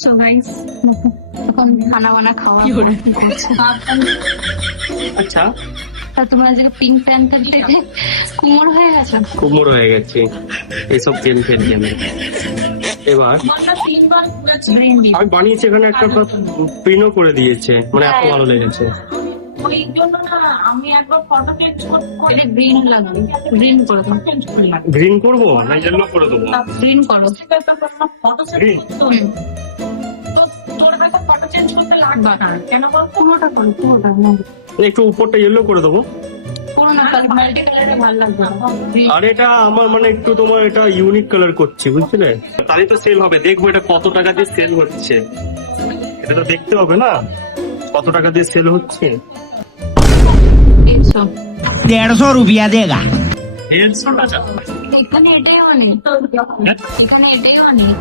So guys, এখন খানা বানা খাওয়া আচ্ছা, তা তোমরা আজকে পিঙ্ক প্যান্থার দেখে কুমোর হয়ে গেছো। কুমোর হয়ে গেছে এইসব গেম খেলি আমি। এবার আমি বানিয়েছি, এখানে একটা প্রিন্টও করে দিয়েছে, মানে এত ভালো লেগেছে। ওই জন্য না আমি একবার ফটো চেঞ্জ করে এটা গ্রিন লাগবে, গ্রিন করে দাও। চেঞ্জ করে লাগবে। গ্রিন করবো না ইয়েলো করে দেবো? গ্রিন করো। Photo Green? চেঞ্জ তো তোর কাছে ফটো চেঞ্জ করতে লাগবে না কেন বল? পুরোটা করো, পুরোটা একটু উপরটা ইয়েলো করে দেবো। পুরো না, মাল্টি কালারে ভালো লাগবে। আর এটা আমার মানে একটু তোমার এটা ইউনিক কালার করছি, বুঝলে? তাহলে তো সেল হবে, দেখবো এটা কত টাকা দিয়ে সেল হচ্ছে। এটা তো দেখতে হবে না কত টাকা দিয়ে সেল হচ্ছে। 300। 150 रुपया देगा। 150 টাকা? এখানে এটাই অনেক, এখানে এটাই অনেক।